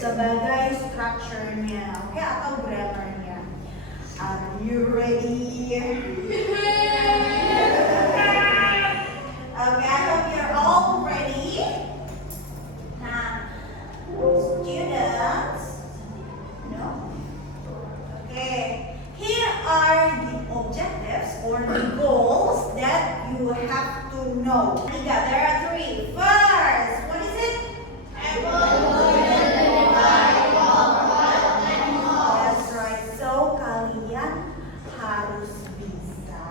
sebagai structure-nya, oke, atau grammarnya. Are you ready? Okay, I hope you're all ready. Nah, students, no? Okay, here are the objectives or the goals that you have to know. There are three. First, what is it? That's right. So kalian harus bisa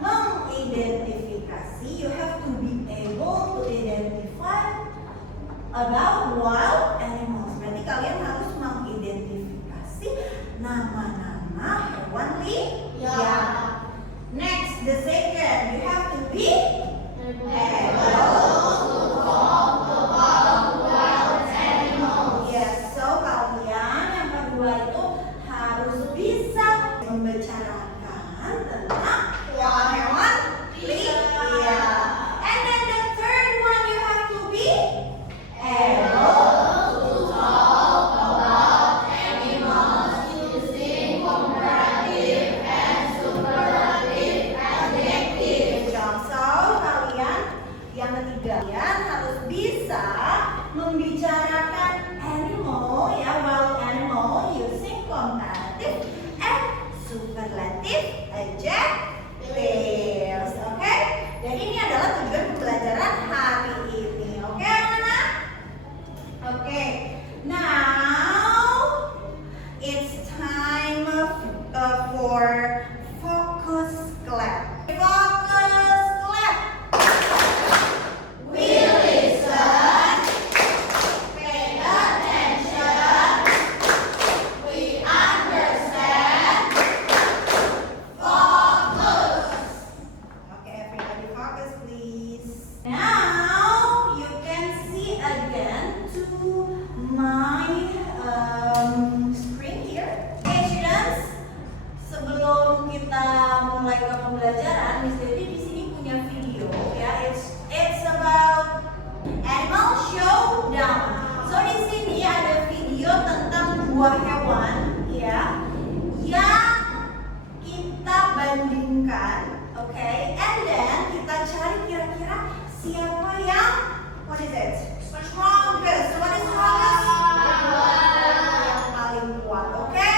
mengidentifikasi. You have to be able to identify about wild animals. Berarti kalian harus mengidentifikasi nama-nama hewan liar. Next, the second, you have to be able superlatif adjectives. Oke? Dan ini adalah tujuan pembelajaran hari ini. Oke, anak-anak? Oke. Now it's time for focus clap. Focus clap. We listen. Pay attention. We understand. Focus. Okay, everybody focus please. Now you can see again to my screen here. Okay, students. Sebelum kita mulai ke pembelajaran, Miss Devi di sini punya video ya. It's about animal showdown. So di sini ada video tentang dua hewan ya yang kita bandingkan, oke? And then kita cari kira-kira siapa yang what is it? Strongest. What is strongest? Yang paling kuat, oke?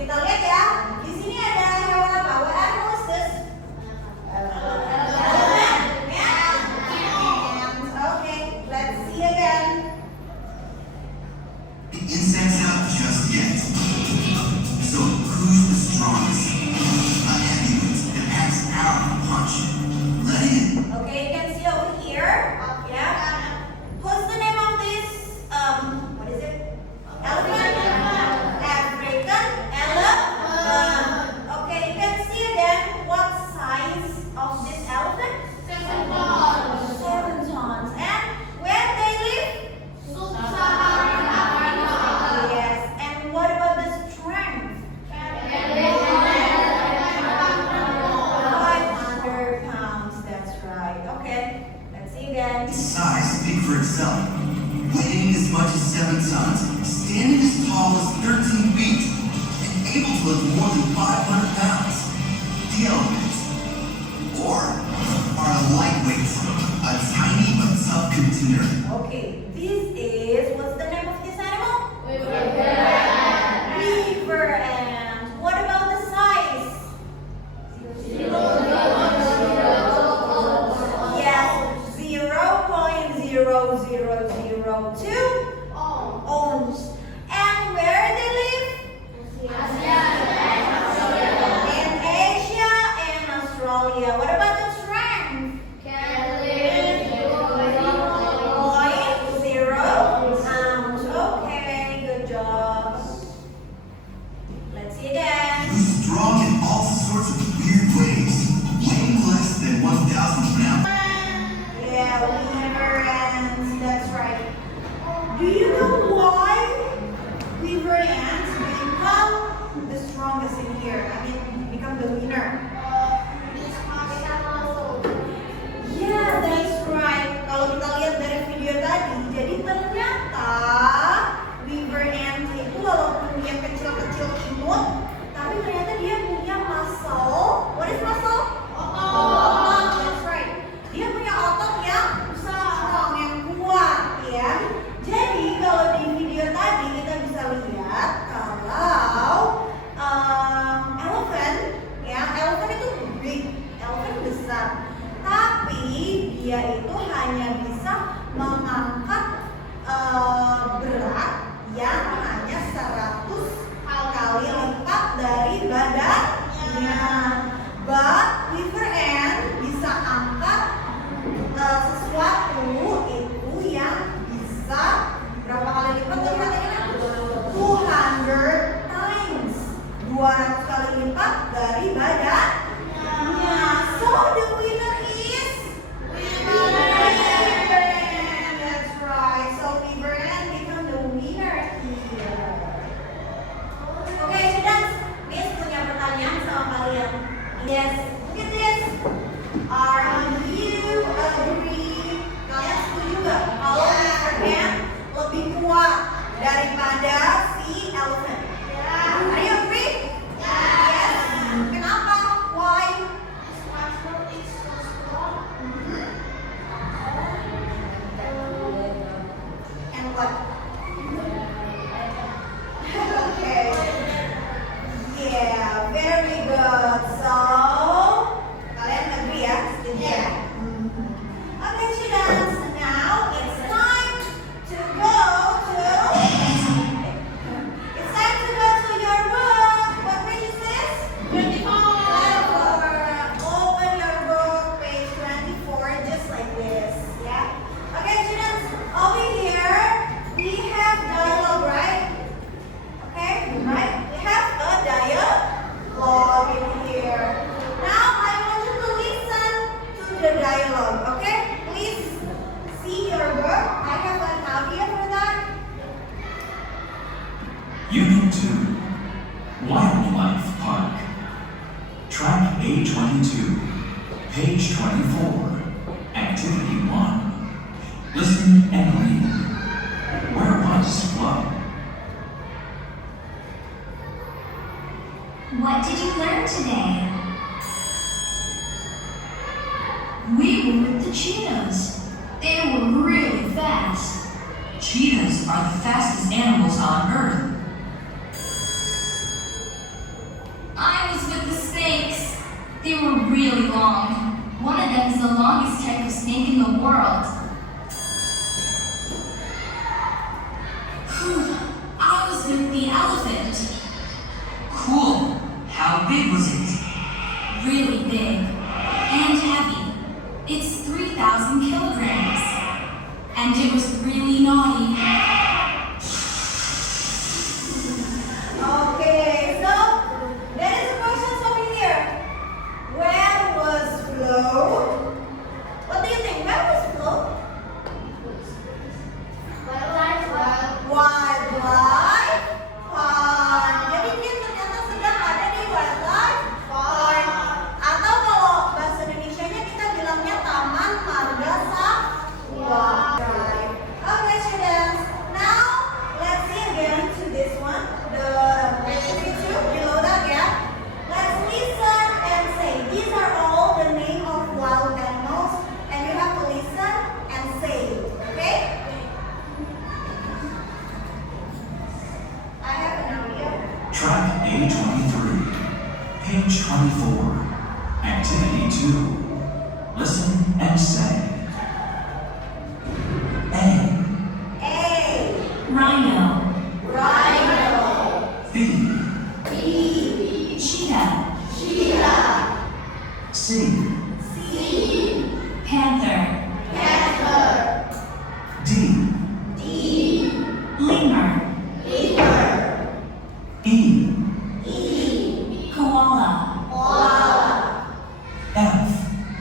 Kita lihat ya. Di sini ada hewan apa? What animal is this? Elephant. And okay, let's see again. The insect's out just yet. So who's the strongest? A heavyweight that packs a powerful punch. Let it in. Okay, you can see over here. Yeah. What's the name of this? What is it? Elephant. African elephant. Okay, you can see again what size of this elephant? 7 tons. 7 tons. And where they live? Sub-Saharan Africa. Yes. And what about the strength? 500 pounds. That's right. Okay. Let's see again. Its size speaks for itself. Weighing as much as 7 tons, standing as tall as 13 feet, and able to lift more than 500 pounds. The elephants, or are a lightweight, a tiny but tough contender. Okay, this is, what's the name of this animal? Beaver ant. What about the size? Yes, 0.0002 ounce. And where they live? In Asia and Australia. What about the strength? 0.0 ounce. Okay, good job. Let's see again. Who's strong in all sorts of weird ways, weighing less than 1,000 pounds. Yeah, beaver ants. That's right. Do you know why beaver ants become the strongest in here? I mean, become the winner. Yeah, that's right. Kalau kita lihat dari video tadi, jadi ternyata beaver ant itu walaupun dia kecil-kecil imut, tapi ternyata dia punya muscle. What is muscle? Otot. That's right. Dia punya otot yang strong, yang kuat, ya. Jadi kalau di video tadi kita bisa lihat kalau elephant, ya, elephant itu big, elephant besar. Tapi dia itu hanya bisa mengangkat berat yang hanya 100 kali lipat dari badannya. But beaver ant bisa angkat sesuatu itu yang bisa berapa kali lipat tuh katanya? 200 times. 200 kali lipat dari badannya. So the winner is beaver ant. That's right. So beaver ant become the winner here. Okay, students, Miss punya pertanyaan sama kalian. Yes, look at this. Are you agree? Kalian setuju nggak kalau beaver ant lebih kuat daripada si elephant? Are you agree? Yes. Kenapa? Why? And what? Okay. Yeah, A22, page 24, activity 1. Listen and read. Where was Flo? What did you learn today? We were with the cheetahs. They were really fast. Cheetahs are the fastest animals on Earth. I was with the snakes. They were really long. One of them is the longest type of snake in the world. Whew. I was with the elephant. Cool. How big was it? Really big and heavy. It's 3,000 kilograms. And it was really naughty. Okay, so there is a question over here. Where was Flo? What do you think? Where was Flo? Wildlife Farm. Jadi dia ternyata sedang ada di Wildlife Farm. Atau kalau bahasa Indonesianya kita bilangnya Taman Marga Satwa. Okay, students. Now let's see again to this one. The activity 2 below that, yeah. Let's listen and say. These are all the name of wild animals, and you have to listen and say it. Okay? I have an idea. Track A23, page 24, activity 2. Listen and say. A, A. Rhino. Rhino. B, B. Cheetah. Cheetah. C, C. Panther. Panther. D, D. Lemur. Lemur. E, E. Koala. Koala. F,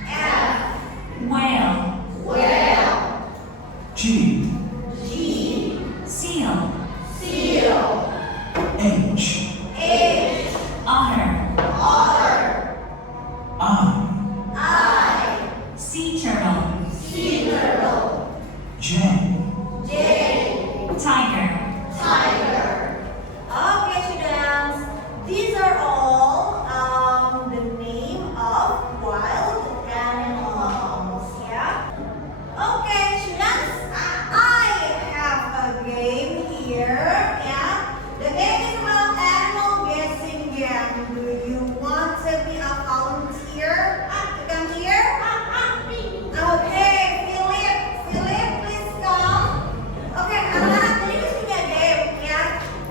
F. Whale. Whale. G, G. Seal. Seal. H, H. Otter. Otter. I, Sea turtle. Sea turtle. J, J. Tiger. Tiger. Okay, students. These are all the name of wild animals. Yeah. Okay, students. I have a game here. Yeah. The game is about animal guessing game. Do you want to be a volunteer to come here? Okay, Philip, please come. Oke, anak-anak, jadi kita punya game ya.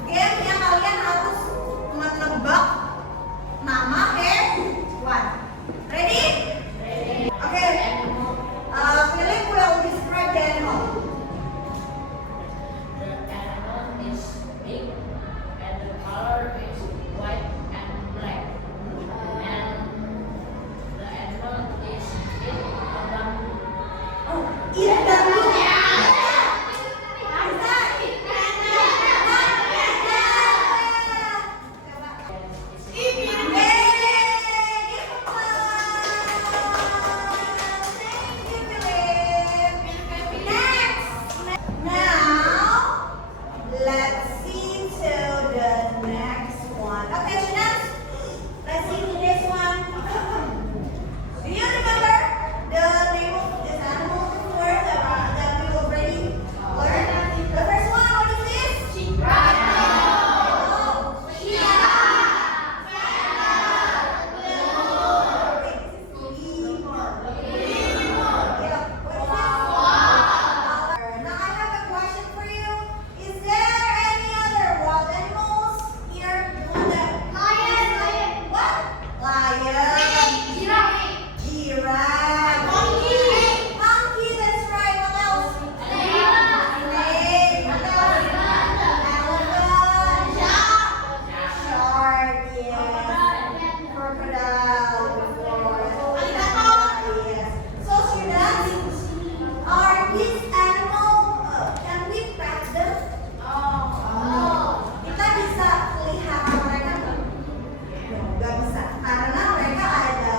Game yang kalian harus menebak nama hewan. Ready? Oke. Philip will describe the animal. The animal is big and the color is white and black. And the animal is in a bamboo. Oh, eat bamboo. Now, let's see to the next one. Okay, students, let's see to this one. Do you remember the name of this animal before that we already learned? The first one, what is this? Rhino. Cheetah. Okay, this is lemur. Yeah, what is this? Now I have a question for you. Is there any other wild animals here? You want that? Lion. What? Lion. Giraffe. Monkey, that's right. What else? Snake. What else? Elephant. Shark. Yes. Crocodile. Of course. Yes. So students, are these animals, can we pet them? Kita bisa pelihara mereka nggak? Nggak bisa, karena mereka ada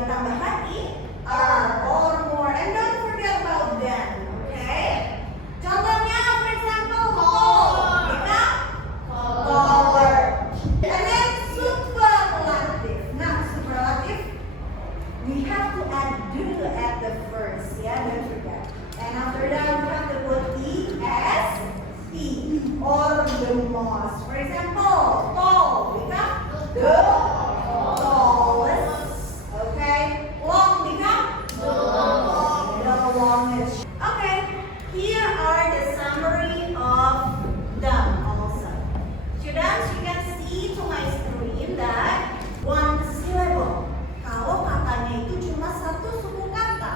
ditambahkan er or more, and don't forget about them. Okay? Contohnya, for example, tall, kita taller. And then superlative. Nah, superlative, we have to add do at the first, yeah, don't forget. And after that, we have to put EST or the most. For example, tall, become the tallest. Okay, long become the longest. Okay, here are the summary of them also. Students, you can see to my screen that one syllable. Kalau katanya itu cuma satu suku kata,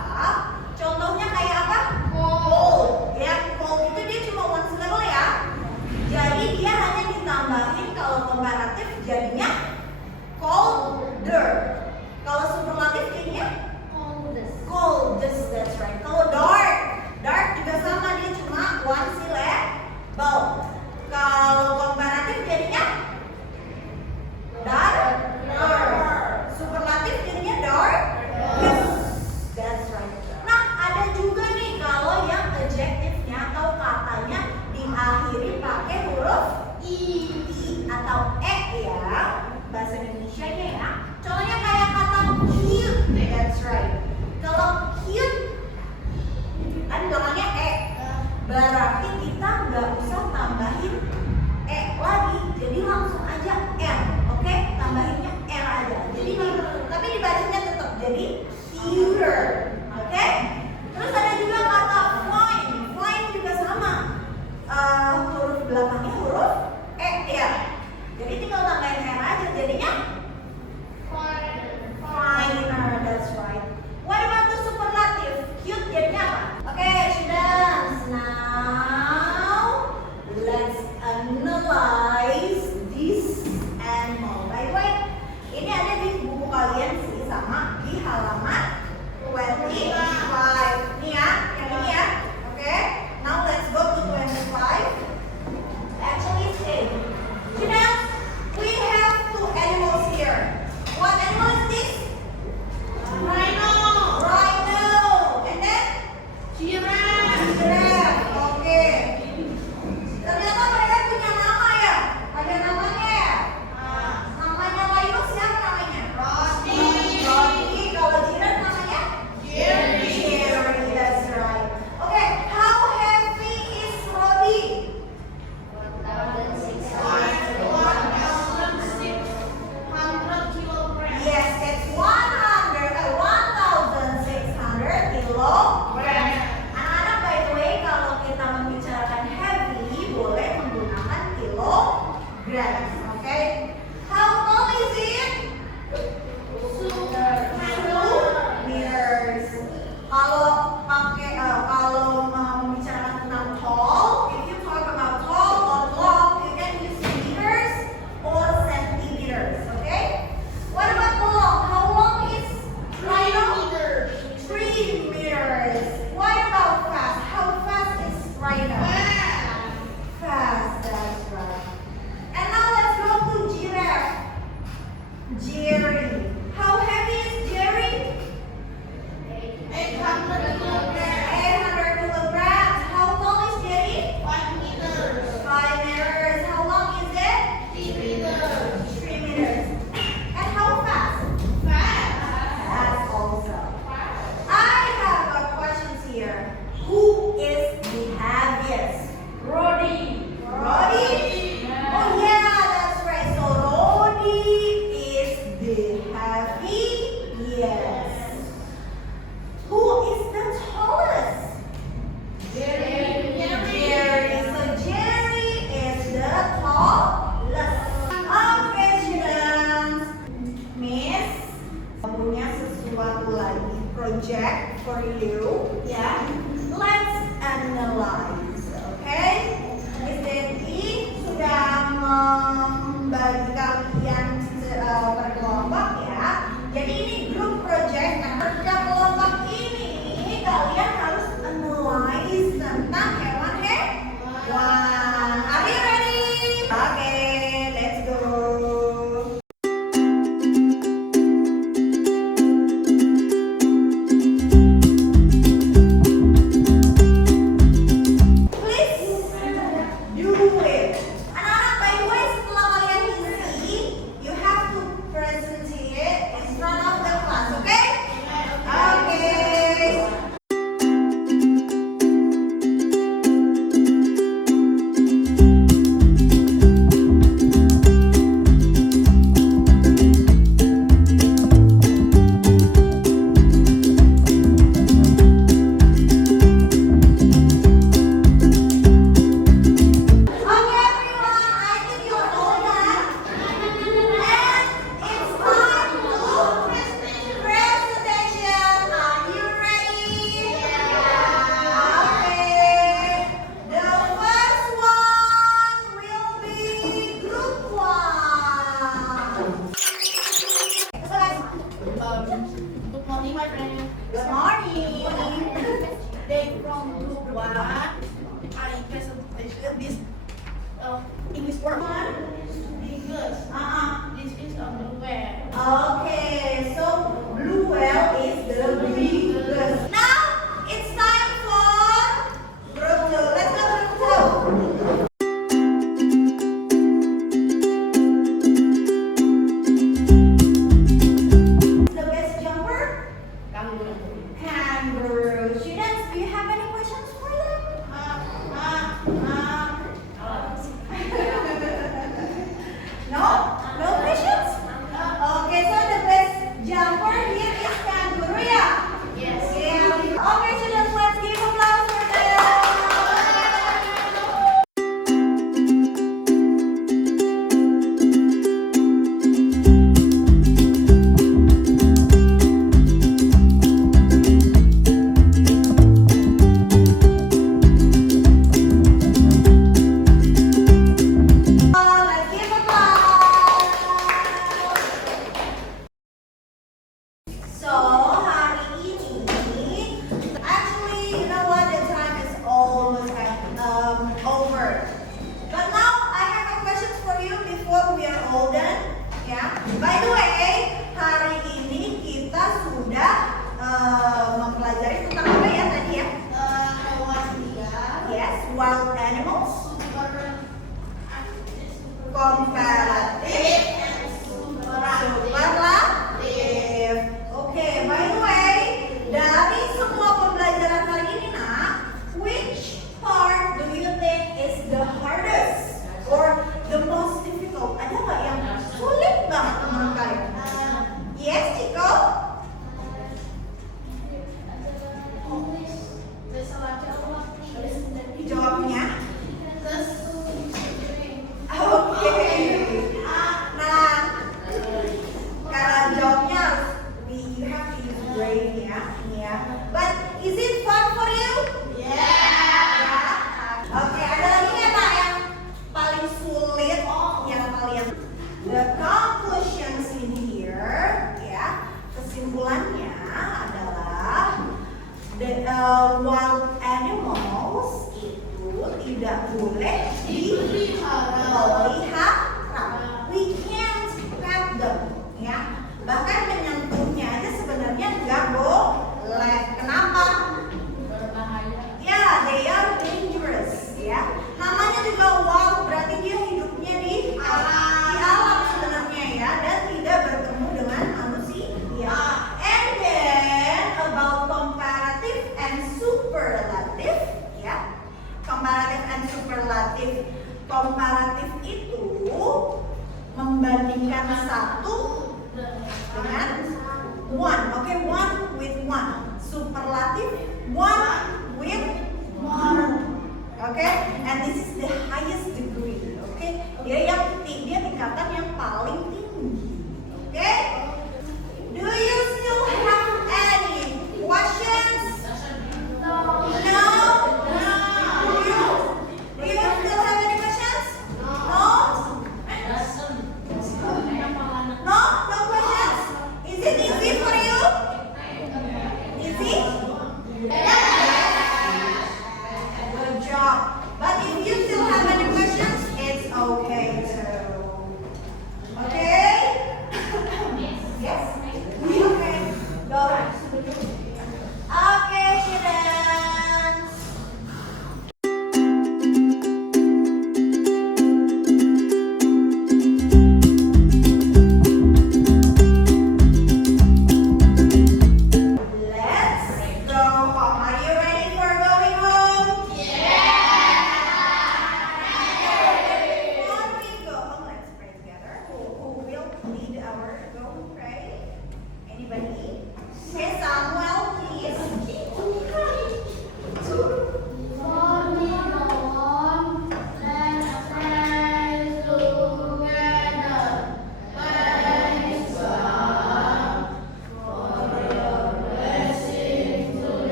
contohnya kayak apa? Cold. Ya, cold itu dia cuma one syllable ya. Jadi dia hanya ditambahin kalau komparatif jadinya colder. Kalau superlatif jadinya coldest. That's right. Kalau dark juga sama, dia cuma one syllable. Kalau komparatif jadinya darker. Superlatif jadinya darkest. That's right. Nah, ada juga nih kalau yang adjektifnya atau katanya diakhiri pakai huruf i atau ya, bahasa Indonesianya ya. Contohnya kayak kata cute. That's right. Kalau cute kan belakangnya berarti kita nggak usah tambahin lagi, jadi langsung aja r. Oke, tambahinnya r aja. Jadi tapi dibacanya tetap jadi cuter. Oke. Terus ada juga kata fine. Fine juga sama. Huruf belakangnya huruf ya. Jadi tinggal tambahin r aja, jadinya finer. That's right. What about the superlative? Cute jadinya apa? Oke, students. Now let's analyze this animal. By the way, ini ada di buku kalian sih, sama di halaman 25. Nih ya, yang ini ya. Oke. Now let's go to 25. Actually say, students, we have two animals here. What animal is this? Rhino. And then giraffe. Oke. Ternyata mereka punya nama ya. Ada namanya ya. Namanya Rhino siapa namanya? Roddy. Kalau giraffe namanya? Jerry. That's right. Oke. How heavy is Roddy? 1,600 kilograms. Yes, it's 1,600 kilograms. Anak-anak, by the way, kalau kita membicarakan heavy, boleh menggunakan kilograms. Okay? How tall is it? 2 meters. Kalau membicarakan tentang tall, if you talk about tall or long, you can use meters or centimeters. Okay? What about long? How long is Rhino? 3 meters. What about fast? How fast is Rhino? Fast, that's right. And now let's go to giraffe. Jerry. How heavy is Jerry? 800 kilograms. How tall is Jerry? 5 meters. 5 meters. How long is it? 3 meters. And how fast? Fast also. I have a question here. Who is the heaviest? Roddy. Oh yeah, that's right. So Roddy is the heavy. Yes. Who is the tallest? Jerry. So Jerry is the tallest. Okay, students. Miss punya sesuatu lagi project for you. Ya. Let's analyze. Okay? Miss Devi sudah membagi kalian per kelompok ya. Jadi ini grup project. Nah, setiap kelompok ini kalian harus analyze tentang hewan-hewan. Are you ready? Okay, let's go. Good morning, my friend. Good morning. They from group 1. I presentation this English word. English. This is a blue whale. Okay, so blue whale is the biggest. Now it's time for group 2. Let's go group 2. The best jumper? Kangaroo. Students, do you have any questions for them? No? No questions? Okay, so the best jumper here is kangaroo, yeah? Yes. Yeah. Okay, students, let's give applause for them. Let's give applause. So hari ini, actually, you know what? The time is almost over. But now I have a question for you before we are all done. Yeah. By the way, hari ini kita sudah mempelajari tentang apa ya tadi ya? Hewan liar. Yes, wild animals, comparative, superlative. Oke, by the way, dari semua pembelajaran hari ini, nak, which part do you think is the hardest or the most difficult? Ada nggak yang sulit banget menurut kalian? Yes, Chico? Jawabnya? Oke. Nah, kalau jawabnya you have to use brain ya. But is it fun for you? Yeah. Oke, ada lagi nggak Pak yang paling sulit? Yang kalian the conclusions in here ya. Kesimpulannya adalah the wild animals itu tidak boleh dipelihara. We can't pet them, ya. Bahkan menyentuhnya aja sebenarnya nggak boleh. Kenapa? Berbahaya. Ya, they are dangerous, ya. Namanya juga wild, berarti dia hidupnya di alam sebenarnya ya, dan tidak bertemu dengan manusia. And then about comparative and superlative, ya. Comparative and superlative. Komparatif itu membandingkan satu dengan one. Oke, one with one. Superlatif, one with more. Oke, and this is the highest degree. Oke, dia tingkatan yang paling tinggi. Oke, do you still have any questions? No. Do you still have any questions? No? No? No questions? Is it easy for you? Easy? Good job. But if you still have any questions, it's okay too. Okay? Yes? Okay. Go. Okay, students. Let's go home. Are you ready for going home? Before we go home, let's pray together. Who will lead our go home pray? Anybody? Tessa?